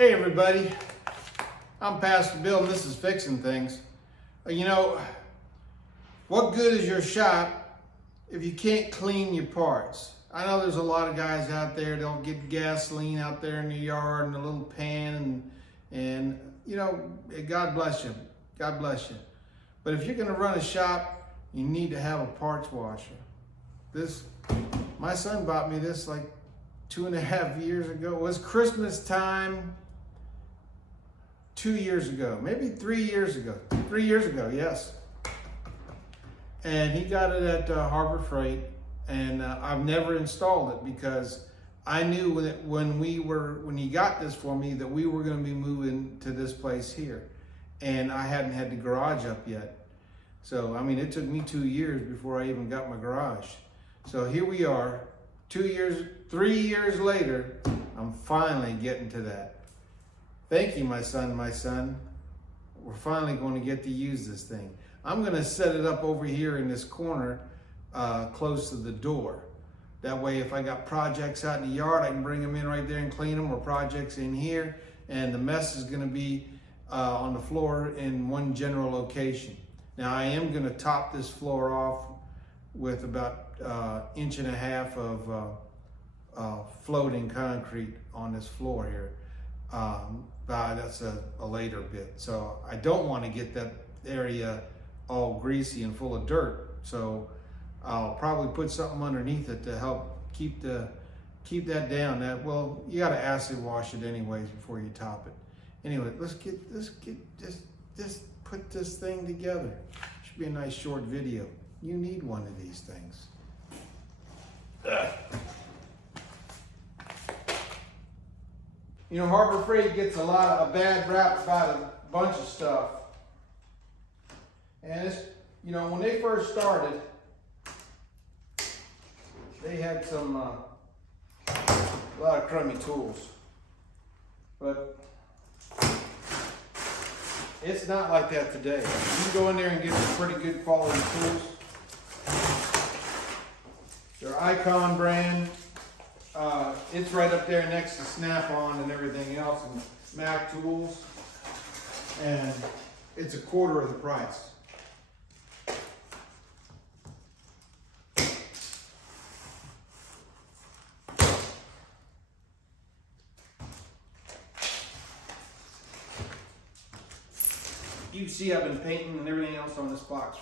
Hey everybody, I'm Pastor Bill and this is Fixing Things. You know, what good is your shop if you can't clean your parts? I know there's a lot of guys out there, they'll get gasoline out there in the yard in a little pan and you know, God bless you, God bless you. But if you're gonna run a shop, you need to have a parts washer. My son bought me this like 2.5 years ago. It was Christmas time 2 years ago, maybe 3 years ago. 3 years ago, yes. And he got it at Harbor Freight, and I've never installed it because I knew that when he got this for me that we were going to be moving to this place here, and I hadn't had the garage up yet. So I mean, it took me 2 years before I even got my garage. So here we are, 3 years later, I'm finally getting to that. Thank you, my son. We're finally going to get to use this thing. I'm going to set it up over here in this corner, close to the door. That way, if I got projects out in the yard, I can bring them in right there and clean them, or projects in here, and the mess is going to be on the floor in one general location. Now, I am going to top this floor off with about 1.5 inches of floating concrete on this floor here. That's a later bit. So I don't want to get that area all greasy and full of dirt. So I'll probably put something underneath it to help keep that down. Well, you got to acid wash it anyways before you top it. Anyway, let's just put this thing together. Should be a nice short video. You need one of these things. You know, Harbor Freight gets a bad rap about a bunch of stuff. And it's, you know, when they first started, they had a lot of crummy tools. But it's not like that today. You can go in there and get some pretty good quality tools. They're Icon brand. It's right up there next to Snap-on and everything else, and Mac Tools, and it's 1/4 of the price. You see I've been painting and everything else on this box.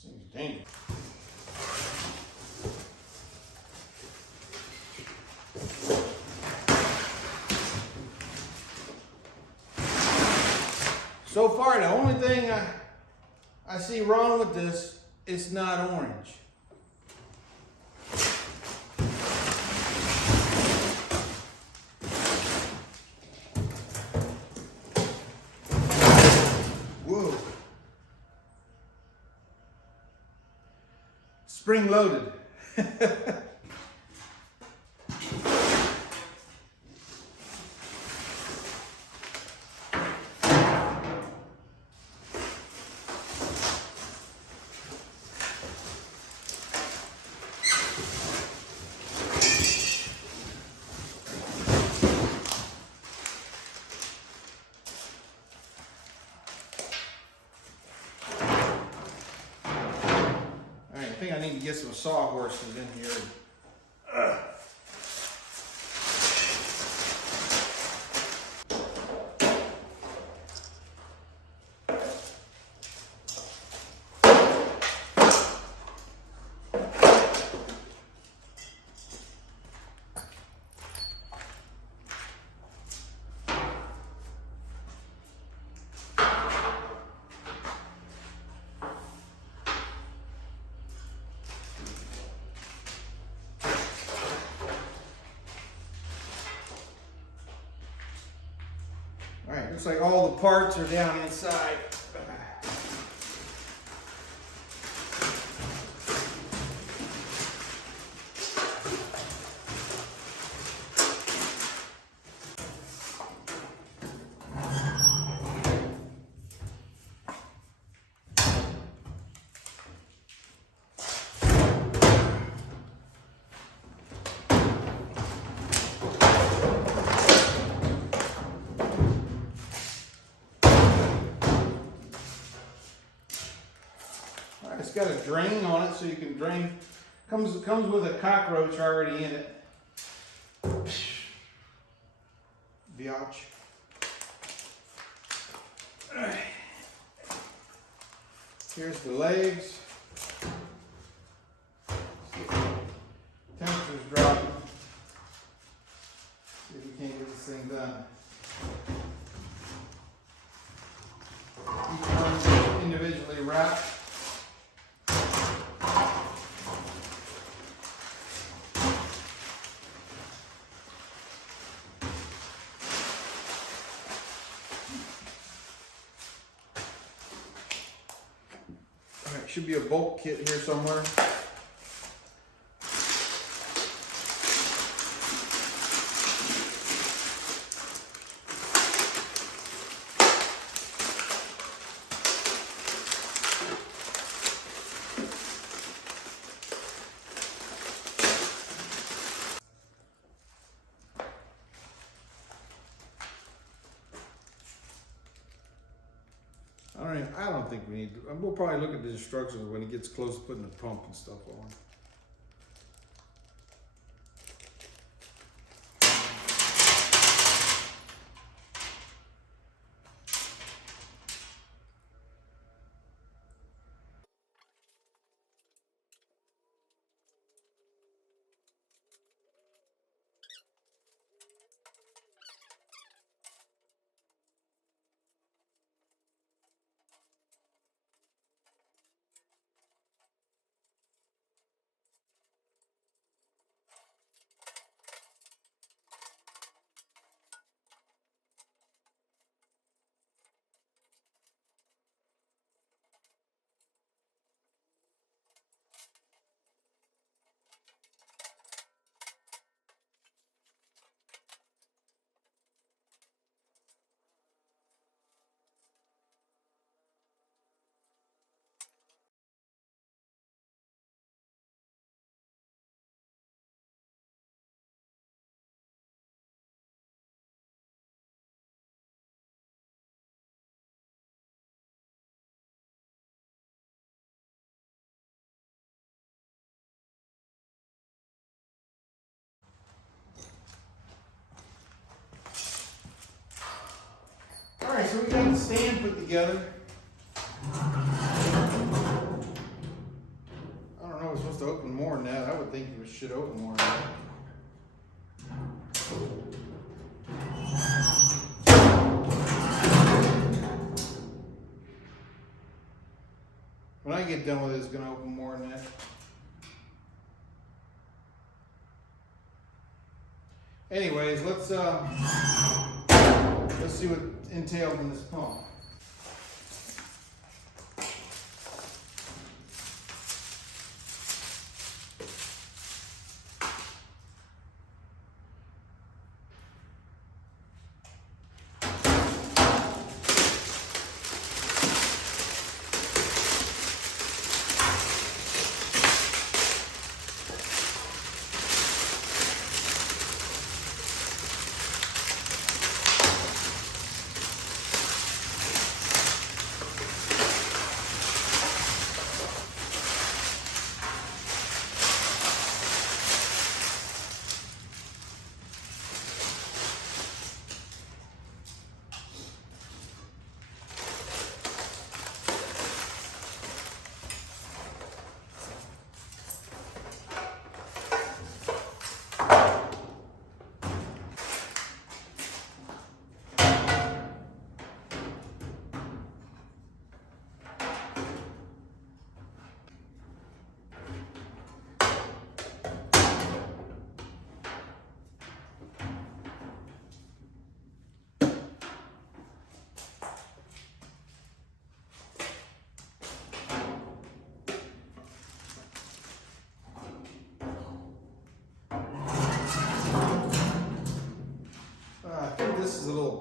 Seems dangerous. So far, the only thing I see wrong with this, it's not orange. Whoa. Spring loaded. I think I need to get some sawhorses in here. All right, looks like all the parts are down inside. It's got a drain on it, so you can drain. Comes with a cockroach already in it. Biatch. Here's the legs. Temperature's dropping. See if we can't get this thing done. Each one is individually wrapped. Should be a bolt kit here somewhere. I don't think we need to. We'll probably look at the instructions when it gets close to putting the pump and stuff on. Alright, so we got the stand put together. I don't know, it's supposed to open more than that. I would think it should open more than that. When I get done with it, it's going to open more than that. Anyways, let's see what entailed in this pump.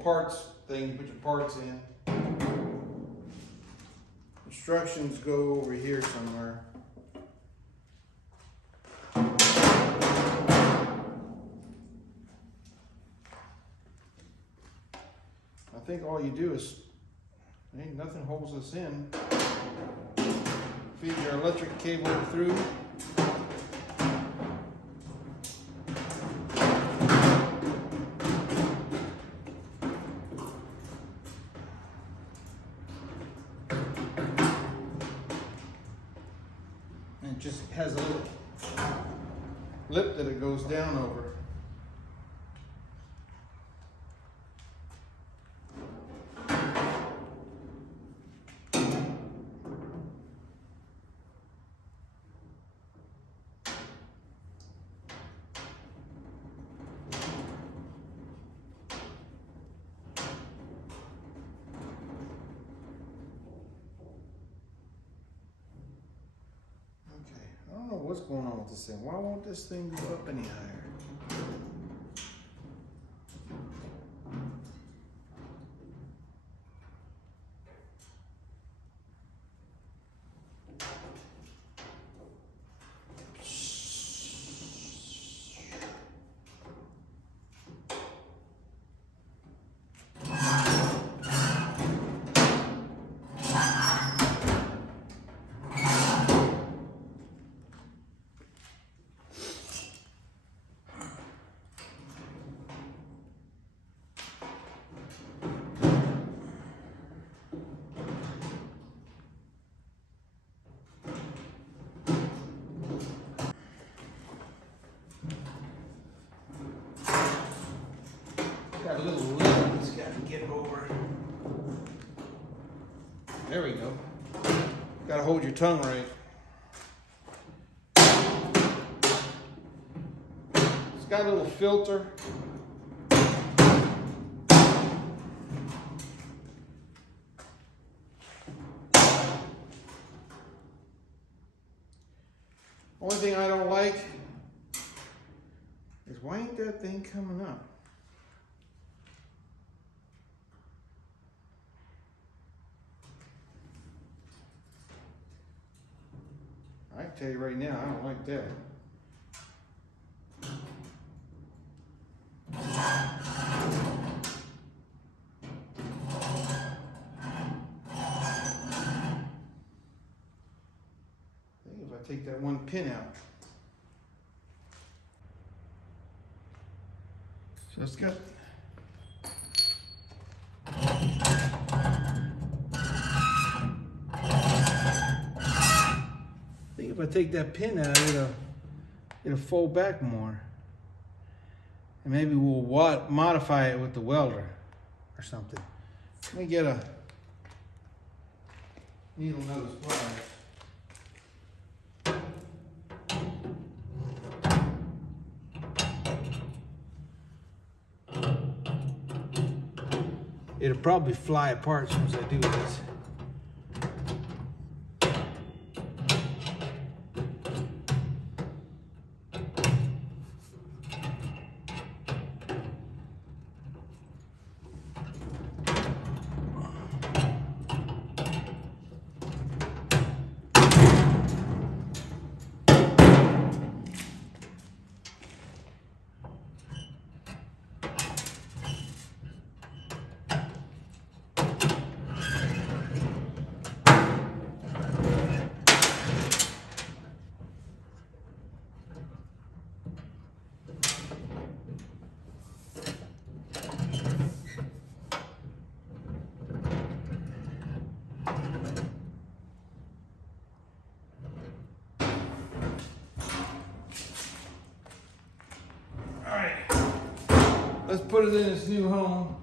parts thing to put your parts in. Instructions go over here somewhere. I think all you do is, ain't nothing holds this in. Feed your electric cable through. And it just has a little lip that it goes down over. I don't know what's going on with this thing. Why won't this thing go up any higher? Got a little lip he's got to get over. There we go. Got to hold your tongue right. It's got a little filter. Only thing I don't like is why ain't that thing coming up? I can tell you right now, I don't like that. I think if I take that one pin out. So it's got if I take that pin out, it'll fold back more. And maybe we'll modify it with the welder or something. Let me get a needle nose pliers. It'll probably fly apart as soon as I do this. Let's put it in its new home.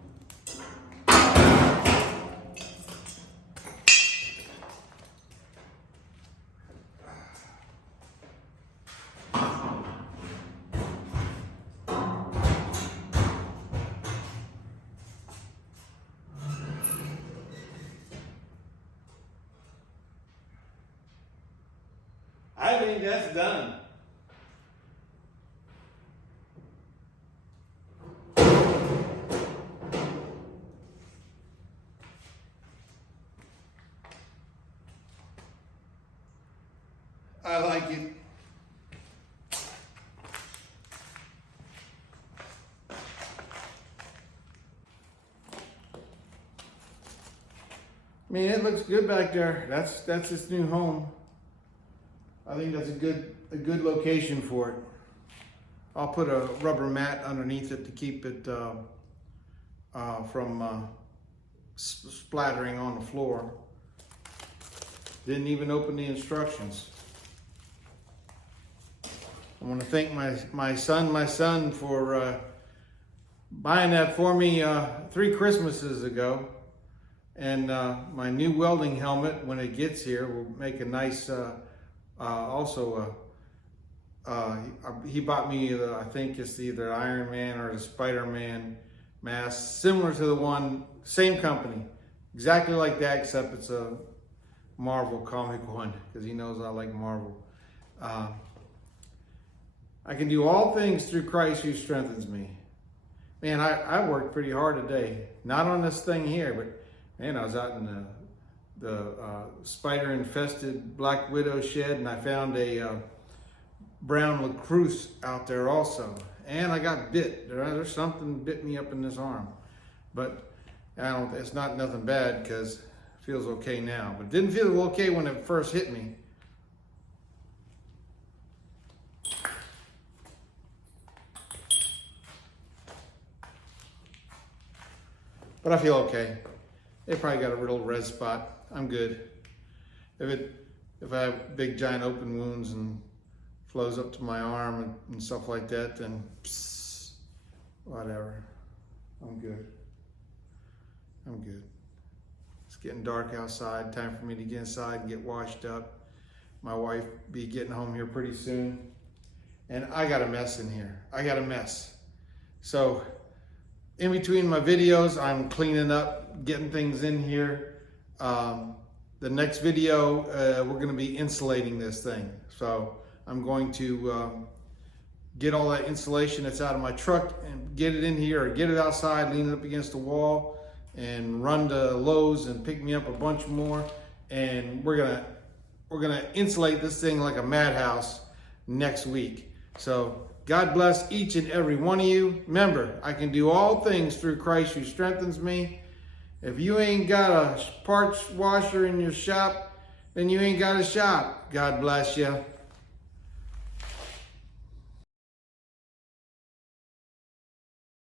I think that's done. I like it. I mean, it looks good back there. That's its new home. I think that's a good location for it. I'll put a rubber mat underneath it to keep it from splattering on the floor. Didn't even open the instructions. I want to thank my son for buying that for me 3 Christmases ago. And my new welding helmet, when it gets here, will make a nice, he bought me, I think it's either Iron Man or the Spider-Man mask, similar to the one, same company, exactly like that, except it's a Marvel comic one, because he knows I like Marvel. I can do all things through Christ who strengthens me. Man, I worked pretty hard today. Not on this thing here, but man, I was out in the spider-infested Black Widow shed, and I found a brown lacrosse out there also. And I got bit. There's something bit me up in this arm. But it's not nothing bad, because it feels okay now. But it didn't feel okay when it first hit me. But I feel okay. It probably got a little red spot. I'm good. If I have big giant open wounds and flows up to my arm and stuff like that, then whatever. I'm good. I'm good. It's getting dark outside. Time for me to get inside and get washed up. My wife be getting home here pretty soon. And I got a mess in here. I got a mess. So in between my videos, I'm cleaning up, getting things in here. The next video, we're going to be insulating this thing. So I'm going to get all that insulation that's out of my truck and get it in here, or get it outside, lean it up against the wall, and run to Lowe's and pick me up a bunch more. And we're gonna insulate this thing like a madhouse next week. So God bless each and every one of you. Remember, I can do all things through Christ who strengthens me. If you ain't got a parts washer in your shop, then you ain't got a shop. God bless you.